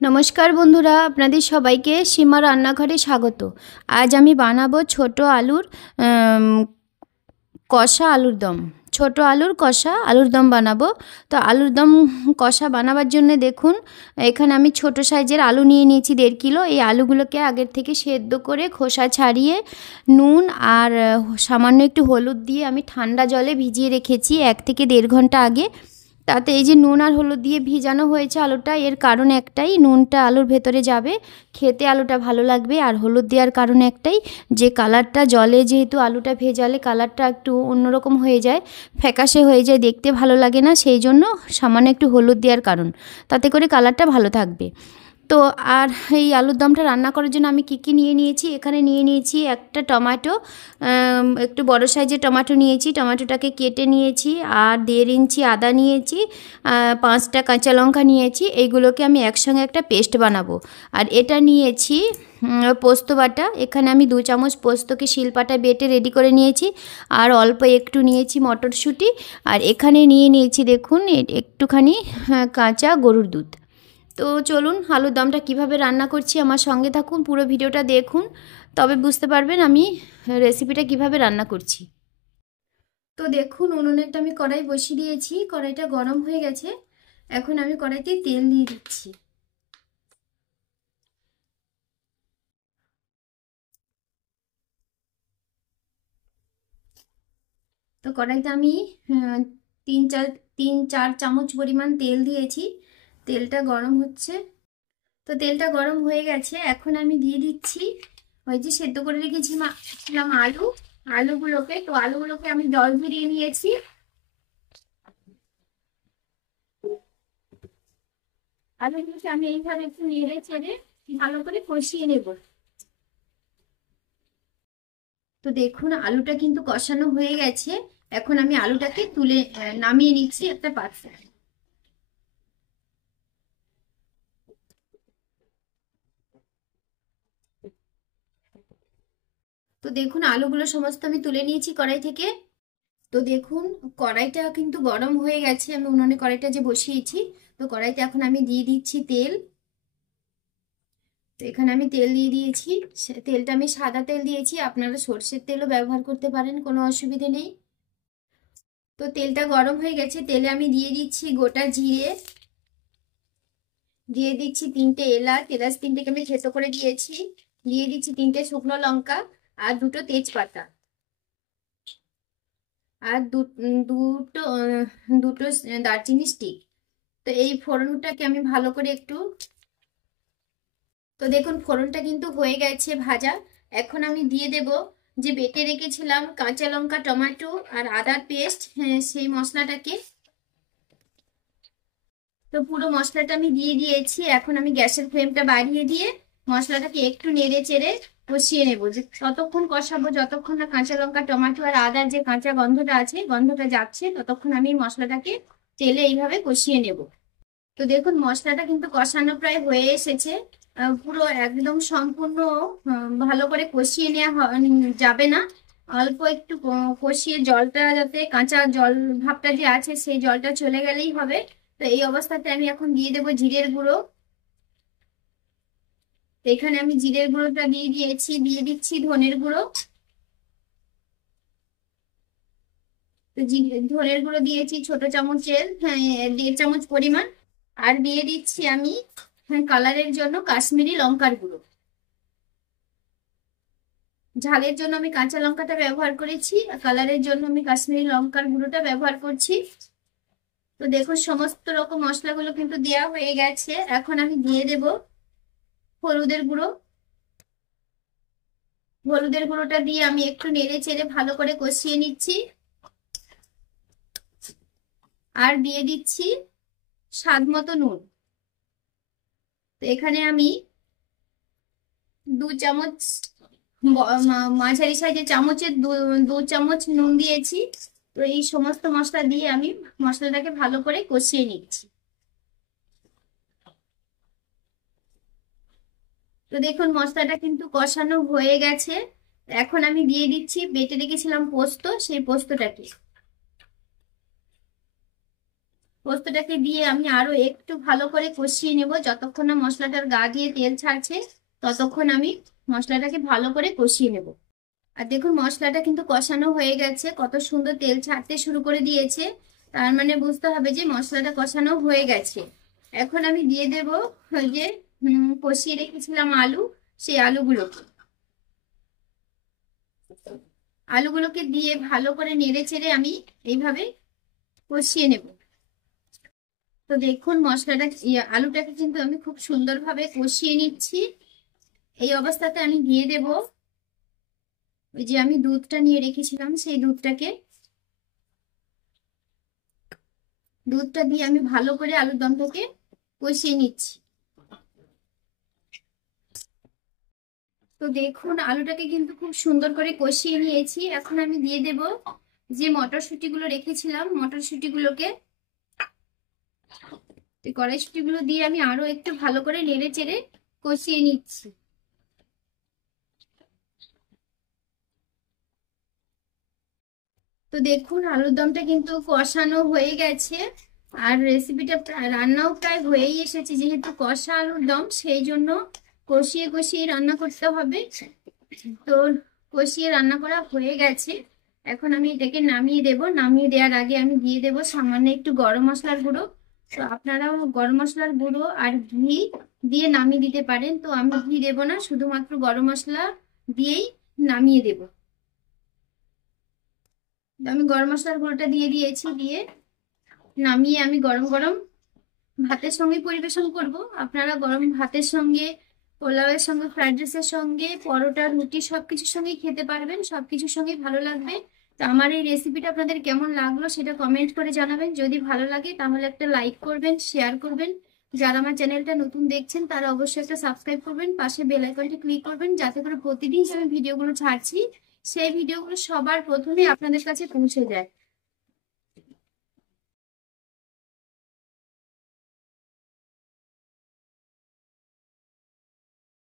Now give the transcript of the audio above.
নমস্কার বন্ধুরা, আপনাদের সবাইকে সীমা রান্নাঘরে স্বাগত। আজ আমি বানাবো ছোট আলুর কষা আলুর দম। ছোট আলুর কষা আলুর দম বানাবো। তো আলুর দম কষা বানাবার জন্য দেখুন, এখানে আমি ছোট সাইজের আলু নিয়ে নিয়েছি 1.5 কিলো। এই আলুগুলোকে আগের থেকে সেদ্ধ করে খোসা ছাড়িয়ে নুন আর সামান্য একটু হলুদ দিয়ে আমি ঠান্ডা জলে ভিজিয়ে রেখেছি 1 থেকে 1.5 ঘন্টা আগে। তাতে এই যে নুন আর হলুদ দিয়ে ভিজানো হয়েছে আলুটা, এর কারণ একটাই, নুনটা আলুর ভেতরে যাবে, খেতে আলুটা ভালো লাগবে। আর হলুদ দেওয়ার কারণ একটাই, যে কালারটা জলে যেহেতু আলুটা ভেজালে কালারটা একটু অন্যরকম হয়ে যায়, ফ্যাকাশে হয়ে যায়, দেখতে ভালো লাগে না, সেই জন্য সামান্য একটু হলুদ দেওয়ার কারণ, তাতে করে কালারটা ভালো থাকবে। তো আর এই আলুর দমটা রান্না করার জন্য আমি কী নিয়ে নিয়েছি, এখানে নিয়ে নিয়েছি একটা টমেটো, একটু বড় সাইজের টমেটো নিয়েছি, টমেটোটাকে কেটে নিয়েছি। আর 1.5 ইঞ্চি আদা নিয়েছি, 5টা কাঁচা লঙ্কা নিয়েছি। এইগুলোকে আমি একসঙ্গে একটা পেস্ট বানাবো। আর এটা নিয়েছি পোস্ত বাটা, এখানে আমি 2 চামচ পোস্তকে শিলপাটায় বেটে রেডি করে নিয়েছি। আর অল্প একটু নিয়েছি মটরশুঁটি। আর এখানে নিয়ে নিয়েছি দেখুন একটুখানি কাঁচা গরুর দুধ। তো চলুন আলুর দমটা কীভাবে রান্না করছি আমার সঙ্গে থাকুন, পুরো ভিডিওটা দেখুন, তবে বুঝতে পারবেন আমি রেসিপিটা কিভাবে রান্না করছি। তো দেখুন উনুনেরটা আমি কড়াই বসিয়ে দিয়েছি, কড়াইটা গরম হয়ে গেছে। এখন আমি কড়াইতে তেল দিয়ে দিচ্ছি। তো কড়াইতে আমি 3-4 চামচ পরিমাণ তেল দিয়েছি। তেলটা গরম হচ্ছে। তো তেলটা গরম হয়ে গেছে, এখন আমি দিয়ে দিচ্ছি ওই যে সেদ্ধ করে রেখেছিলাম আলুগুলোকে আমি জল ঝরিয়ে নিয়েছি। আলুগুলোকে আমি এইভাবে একটু নেড়ে চেড়ে ভালো করে কষিয়ে নেব। তো দেখুন আলুটা কিন্তু কষানো হয়ে গেছে। এখন আমি আলুটাকে তুলে নামিয়ে নিচ্ছি একটা পাত্রে। তো দেখুন আলুগুলো সমস্ত আমি তুলে নিয়েছি কড়াই থেকে। তো দেখুন কড়াইটা কিন্তু গরম হয়ে গেছে, আমি উনুনে কড়াইটা যে বসিয়েছি। তো কড়াইতে এখন আমি দিয়ে দিচ্ছি তেল। তো এখানে আমি তেল দিয়ে দিয়েছি। তেলটা আমি সাদা তেল দিয়েছি, আপনারা সর্ষের তেলও ব্যবহার করতে পারেন, কোনো অসুবিধে নেই। তো তেলটা গরম হয়ে গেছে, তেলে আমি দিয়ে দিচ্ছি গোটা জিরে, দিয়ে দিচ্ছি 3টে এলাচ, 3টেকে আমি থেতো করে দিয়েছি, দিয়ে দিচ্ছি 3টে শুকনো লঙ্কা আর 2টো তেজপাতা, আর দুটো দুটো দারচিনি স্টিক। তো এই ফোড়নটাকে আমি ভালো করে একটু, তো দেখুন ফোড়নটা কিন্তু হয়ে গেছে ভাজা। এখন আমি দিয়ে দেব যে বেটে রেখেছিলাম কাঁচা লঙ্কা, টমেটো আর আদার পেস্ট, সেই মশলাটাকে। তো পুরো মশলাটা আমি দিয়ে দিয়েছি। এখন আমি গ্যাসের ফ্লেমটা বাড়িয়ে দিয়ে মশলাটাকে একটু নেড়ে চেড়ে কষিয়ে নেবো, যে ততক্ষণ কষাবো যতক্ষণ না কাঁচা লঙ্কা, টমেটো আর আদার যে কাঁচা গন্ধটা আছে, গন্ধটা যাচ্ছে, ততক্ষণ আমি মশলাটাকে তেলে এইভাবে কষিয়ে নেব। তো দেখুন মশলাটা কিন্তু কষানো প্রায় হয়ে এসেছে। পুরো একদম সম্পূর্ণ ভালো করে কষিয়ে নেওয়া যাবে না, অল্প একটু কষিয়ে জলটা, যাতে কাঁচা জল ভাবটা যে আছে সেই জলটা চলে গেলেই হবে। তো এই অবস্থাতে আমি এখন দিয়ে দেবো জিরের গুঁড়ো। তো এখানে আমি জিরের গুঁড়োটা দিয়ে দিয়েছি, দিয়ে দিচ্ছি ধনের গুঁড়ো। তো ধনের গুঁড়ো দিয়েছি ছোট চামচের 1.5 চামচ পরিমাণ। আর দিয়ে দিচ্ছি আমি কালারের জন্য কাশ্মীরি লঙ্কার গুঁড়ো। ঝালের জন্য আমি কাঁচা লঙ্কাটা ব্যবহার করেছি, আর কালারের জন্য আমি কাশ্মীরি লঙ্কার গুঁড়োটা ব্যবহার করছি। তো দেখো সমস্ত রকম মশলাগুলো কিন্তু দেওয়া হয়ে গেছে। এখন আমি দিয়ে দেব হলুদের গুঁড়ো। হলুদের গুঁড়োটা দিয়ে আমি একটু নেড়ে চেড়ে ভালো করে কষিয়ে নিচ্ছি। আর দিয়ে দিচ্ছি স্বাদ মতো নুন। তো এখানে আমি 2 চামচ মাঝারি সাইজের চামচের 2 চামচ নুন দিয়েছি। তো এই সমস্ত মশলা দিয়ে আমি মশলাটাকে ভালো করে কষিয়ে নিচ্ছি। তো দেখুন মশলাটা কিন্তু কষানো হয়ে গেছে। এখন আমি দিয়ে দিচ্ছি বেটে রেখেছিলাম পোস্ত, সেই পোস্তটাকে। পোস্তটাকে দিয়ে আমি আরো একটু ভালো করে কষিয়ে নেব। যতক্ষণ না মশলাটার গা দিয়ে তেল ছাড়ছে ততক্ষণ আমি মশলাটাকে ভালো করে কষিয়ে নেব। আর দেখুন মশলাটা কিন্তু কষানো হয়ে গেছে, কত সুন্দর তেল ছাড়তে শুরু করে দিয়েছে। তার মানে বুঝতে হবে যে মশলাটা কষানো হয়ে গেছে। এখন আমি দিয়ে দেব ওই যে কষিয়ে রেখেছিলাম আলু, সেই আলুগুলোকে দিয়ে ভালো করে নেড়ে চেড়ে আমি এইভাবে কষিয়ে নেব। তো দেখুন মশলাটা আলুটাকে কিন্তু আমি খুব সুন্দরভাবে কষিয়ে নিচ্ছি। এই অবস্থাতে আমি দিয়ে দেব ওই যে আমি দুধটা নিয়ে রেখেছিলাম, সেই দুধটা দিয়ে আমি ভালো করে আলুর দমটাকে কষিয়ে নিচ্ছি। তো দেখুন আলুটাকে কিন্তু খুব সুন্দর করে কষিয়ে নিয়েছি। এখন আমি দিয়ে দেব যে মটরশুঁটিগুলো রেখেছিলাম, মটরশুঁটিগুলোকে কড়াইশুঁটিগুলো দিয়ে আমি আরো একটু ভালো করে নেড়ে চেড়ে কষিয়ে নিচ্ছি। তো দেখুন আলুর দমটা কিন্তু কষানো হয়ে গেছে, আর রেসিপিটা রান্নাও প্রায় হয়েই এসেছে। যেহেতু কষা আলুর দম সেই জন্য কষিয়ে কষিয়ে রান্না করতে হবে। তো কষিয়ে রান্না করা হয়ে গেছে, এখন আমি এটাকে নামিয়ে দেব। নামিয়ে দেওয়ার আগে আমি দিয়ে দেব সামান্য একটু গরম মশলার গুঁড়ো। তো আপনারাও গরম মশলার গুঁড়ো আর ঘি দিয়ে নামিয়ে দিতে পারেন। তো আমি ঘি দেবো না, শুধুমাত্র গরম মশলা দিয়েই নামিয়ে দেব। আমি গরম মশলার গুঁড়োটা দিয়ে দিয়েছি, দিয়ে নামিয়ে আমি গরম গরম ভাতের সঙ্গে পরিবেশন করব। আপনারা গরম ভাতের সঙ্গে, পোলাওয়ের সঙ্গে, ফ্রাইড রাইসের সঙ্গে, পরোটা, রুটি সবকিছুর সঙ্গেই খেতে পারবেন, সবকিছুর সঙ্গেই ভালো লাগবে। তো আমার এই রেসিপিটা আপনাদের কেমন লাগলো সেটা কমেন্ট করে জানাবেন। যদি ভালো লাগে তাহলে একটা লাইক করবেন, শেয়ার করবেন। যারা আমার চ্যানেলটা নতুন দেখছেন তারা অবশ্যই একটা সাবস্ক্রাইব করবেন, পাশে বেল আইকনটা ক্লিক করবেন, যাতে করে প্রতিদিন আমি ভিডিওগুলো ছাড়ছি সেই ভিডিওগুলো সবার প্রথমে আপনাদের কাছে পৌঁছে যায়।